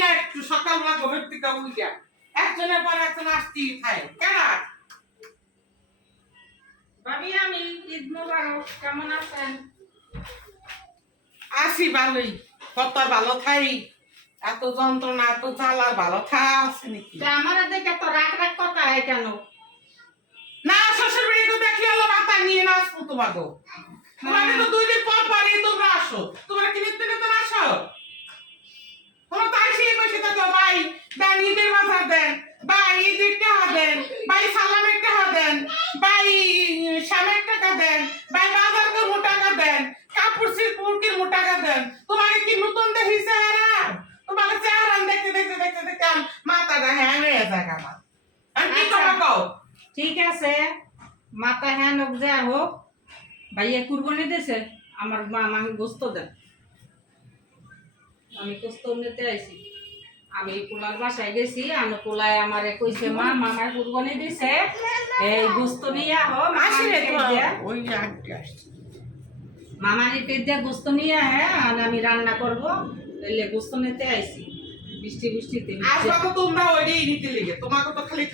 না একটু সকালবেলা ঘরের থেকে উঠে একজনের পর একজন আসতেই থাকে কেন? ভাবি আমি ঈদ মোবারক, কেমন আছেন? আসি ভালোই, কত ভালো থাই, এত যন্ত্রণা এত জ্বালার ভালো থা আছে নাকি? তা আমার দেখে তো রাগ রাগ কথা হয় কেন? না শ্বশুর বাড়ি তো দেখলে হলো মাথা নিয়ে না আসবো তোমাকে। তোমাকে তো 2 দিন পর পরই তোমরা আসো, তোমরা কি নিত্য নতুন আসো? তোমরা তাই সেই বসে থাকো, ভাই দেন ঈদের বাজার দেন, ভাই ঈদের টাকা দেন, ভাই সালামের টাকা দেন, ভাই শামের টাকা দেন, ভাই বাজার করবো টাকা দেন, কাপড় সিলপুরকির টাকা দেন। তোমাকে কি নতুন দেখি চেহারা? তোমাকে চেহারা দেখতে দেখতে দেখতে দেখতে মাথাটা হ্যাং হয়ে যায় আমার। আমি কি করবো কও? ঠিক আছে, মাথা হ্যাঁ হোক যা হোক, ভাইয়া কুরবানি দিয়েছে, আমার মা আমাকে গোস্ত দেন। আমি গোস্ত নিতে আইছি। আমি পোলার বাসায় গেছি, আমি পোলায় আমারে কইছে মা মামার কুরবানি দিছে, এই গোস্ত নিয়ে আহো। আসি রে ওই আগে আসছি। মামা নিতে দিয়ে গোস্ত নিয়ে আর আমি রান্না করবো, এলে গোস্ত নিতে আইছি। বৃষ্টি বৃষ্টিতে আসবা তো তোমরা ওইটাই নিতে লেগে, তোমাকে তো খালি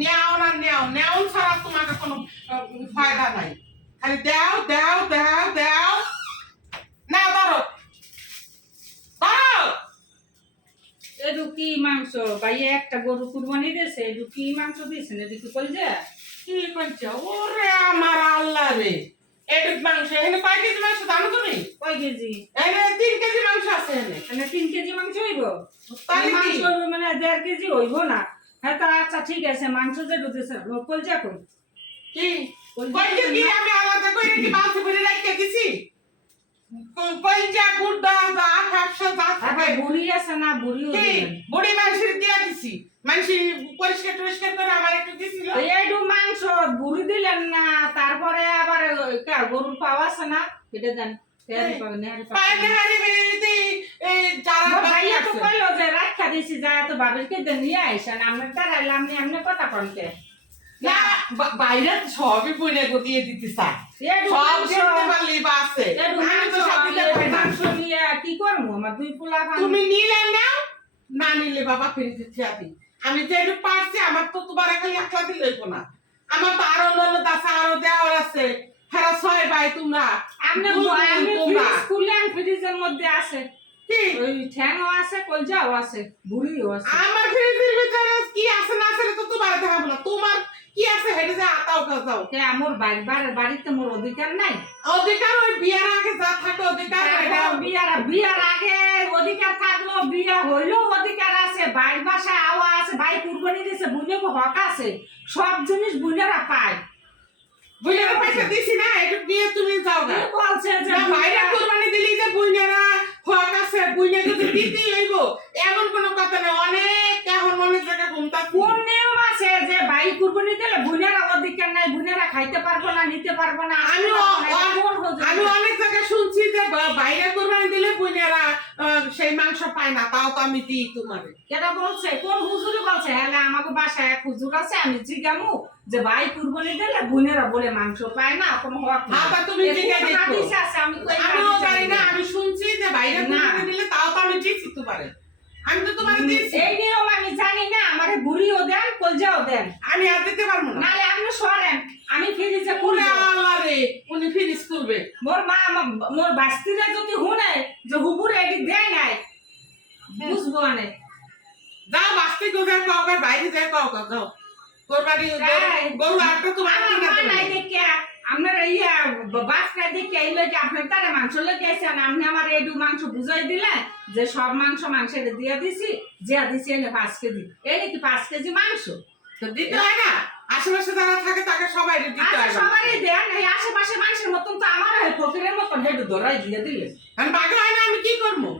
নেও না নেও নেও ছাড়া তোমাকে কোনো ফায়দা নাই। খালি দাও দাও দাও দাও, না ধরো ধরো। এটু কি মাংস ভাইয়া, একটা গরু কুরবানি দিয়েছে, এটু কি মাংস দিয়েছেন? এটু কি কইছে কি করছে ওরে আমার আল্লাহ রে, এটুক মাংস এখানে কয় কেজি মাংস জানো তুমি? কয় কেজি? এখানে 3 কেজি মাংস আছে এখানে। মানে 3 কেজি মাংস হইব? তাহলে মাংস কি? হইব মানে 1.5 কেজি হইব না? হ্যাঁ তা আচ্ছা ঠিক আছে, মাংস যে দিতেছে কলজা কই? কি কয় কেজি আমি আলাদা করে কি বালতি করে রাখতে দিছি? কলজা গুড়া যা খাপসা যা আবার থাকে বুড়ি আছে না, বুড়িও কি দিবেন। বুড়ি মানুষের দিয়া দিছি, মানুষ পরিষ্কার টরিষ্কার করে আমার একটু দিছিল। এইটু মাংস বুড়ি দিলেন না, তারপরে আবার গরুর পাওয়া আছে না, এটা দেন। পায়নে হারি বেরিতে এই যারা ভাইয়া তো আছে কইলো যে রাখা দিছি, যা তো বাবিরকে দেন নিয়ে আইসেন, আমরা তারাইলাম নি, এমনি কথা কনকে না বাইরে সবই বইনে দিয়ে দিতে চায়, সব দিতে পারলি বাসে। আমি তো সব দিতে পারি না। মাংস নিয়ে কি করবো? আমার 2 পোলা তুমি নিলে নাও, না নিলে বাবা ফিরে দিতে আদি। আমি যে একটু পারছি, আমার তো তোমার খালি একলা দিলে হইব না, আমার তো আরো ননদ আছে, আরো দেওয়ার আছে, হ্যাঁ 6 ভাই তোমরা। আমনে স্কুলে ফ্রিজের মধ্যে আছে, কি ওই ঠ্যাংও আছে, কলজাও আছে, বুড়িও আছে। আমার ফ্রিজের ভিতরে কি আছে না আছে তো তোমার দেখাবো না, তোমার কি আছে হেডে যে আতাও খাও। কে আমার বাড়িতে মোর অধিকার নাই? অধিকার ওই বিয়ার আগে যা থাকে অধিকার, এটা বিয়ার আগে অধিকার থাকলো, বিয়া হইলো অধিকার আছে, বাইর বাসায় আওয়া আছে, ভাই কুরবানি দিয়েছে, বুঝেও হক আছে, সব জিনিস বুঝেরা পায়। বুইনারা পয়সা দিছি না, একটু দিয়ে তুমি যাও না। বলছে যে না ভাইরা কুরবানি দিলি যে বুইনারা হক আছে, বুইনা যদি দিতেই হইব এমন কোনো কথা না। অনেক এখন অনেক জায়গা ঘুমতা কোন নিয়ম আছে যে ভাই কুরবানি দিলে বুনেরা অধিকার নাই, বুনেরা খাইতে পারবো না, নিতে পারবো না? আমি অনেক জায়গায় শুনছি যে বাইরে কুরবানি দিলে বুইনারা সেই মাংস পায় না, তাও তো আমি দিই তোমারে। কেটা বলছে? কোন হুজুরে বলছে? হ্যাঁ আমাকে বাসায় এক হুজুর আছে, আমি জিজ্ঞামু যে ভাই কুরবানি দিলে বুনেরা বলে মাংস পায় না, কোনো হক নাই। হ্যাঁ তুমি জিজ্ঞাসা দেখো, হাদিস আছে, আমি কই আমিও জানি না, আমি শুনছি যে বাইরে কুরবানি দিলে তাও তো আমি দিছি তোমারে, আমি তো তোমারে দিছি। এই নিয়ম আমি জানি না, আমারে বুড়িও দেন, কলজাও দেন, আমি আর দিতে পারবো না। নালে আপনি সরেন, আমি ফ্রিজে ওরে খুলবো। আল্লাহ রে, উনি ফিনিশ করবে। মোর মা মোর বাস্তিরা যদি শুনে যে হুবুরে এটি দেয় নাই, বুঝবো না। যাও বাস্তি কোথায় কাও, বাইরে যায় কাও যাও কোরবানি গরু আটটা তোমার আমার কিনা মা নাই দেবে। দেখে, আপনারা ইয়া বাসটা দেখে এই লোকে আপনার তারা মাংস লেগে আছেন, আপনি আমার এডু মাংস বুঝাই দিলেন যে সব মাংসের দিয়ে দিছি, জিয়া দিছি এনে 5 কেজি, এই নাকি 5 কেজি মাংস তো দিতে হয় না, আশেপাশে যারা থাকে তাকে সবাই দিতে হয়। সবারই দেন, এই আশেপাশে মানুষের মতন তো আমার ফকিরের মতন হেডু ধরাই দিয়ে দিলে আমি বাগে হয় না, আমি কি করবো?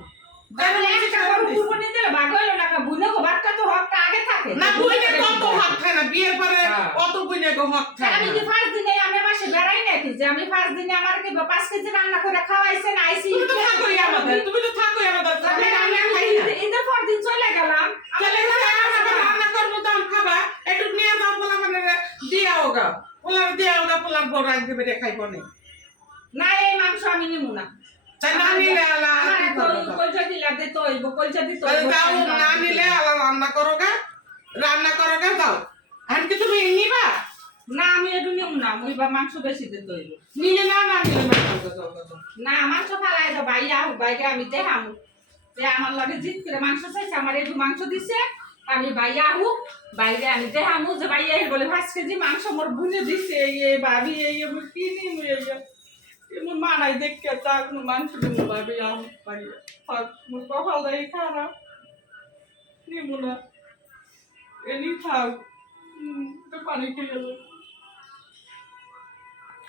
না বুইনে কত হক থাকে না, বিয়ের পরে কত বুইনে গো হক থাকে। আমি কি ফার্স্ট দিনে আমি মাসে বেড়াই নাকি যে আমি ফার্স্ট দিনে আমার কি 5 কেজি রান্না করে খাওয়াইছেন আইসি? তুমি তো থাকোই আমাদের, তুমি তো থাকোই আমাদের, আমি রান্না খাই না। ঈদের পর দিন চলে গেলাম, চলে গেছে আমরা রান্না করবো তো খাবা, একটু নিয়ে যাও পোলা মানে দিয়া হোগা, পোলার দিয়া হোগা, পোলার বড় রাখতে বেড়ে খাইবো না। না এই মাংস আমি নিব না। তাই না নিলে আলা কলজা দিলাতে তো হইব কলজা দিতে দাও না নিলে আলা রান্না করো গা দাও আর কি তুমি নিবা না আমি এটু নিম না মুই বা মাংস বেশি দিতে হইব নিলে না নিলে দাও না মাংস ফালাই দাও বাইরে আহ বাইরে আমি দেখাম যে আমার লাগে জিত করে মাংস চাইছে আমার একটু মাংস দিছে আমি বাইরে আহু বাইরে আমি দেখামু যে বাইরে বলে 5 কেজি মাংস মোর বুনে দিছে এই ভাবি এই কি নিম এই এমন মানাই দেখে তা কোনো মাংস দিমু ভাবি আহু বাইরে মোর কপাল দেই খারাপ নিমু না এনি থাক তো পানি খেয়ে